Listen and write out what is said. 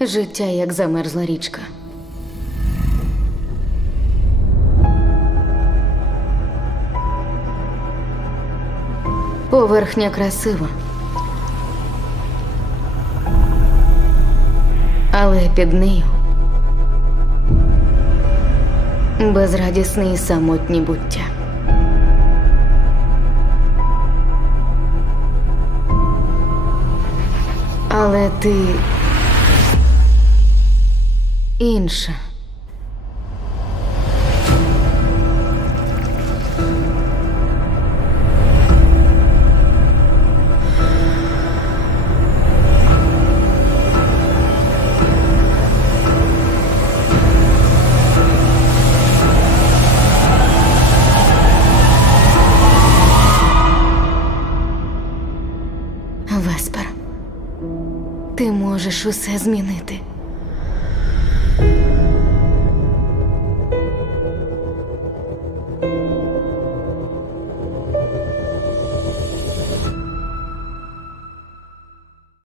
Життя як замерзла річка. Поверхня красива. Але під нею безрадісне і самотні буття. Але ти інша. Веспер, ти можеш усе змінити.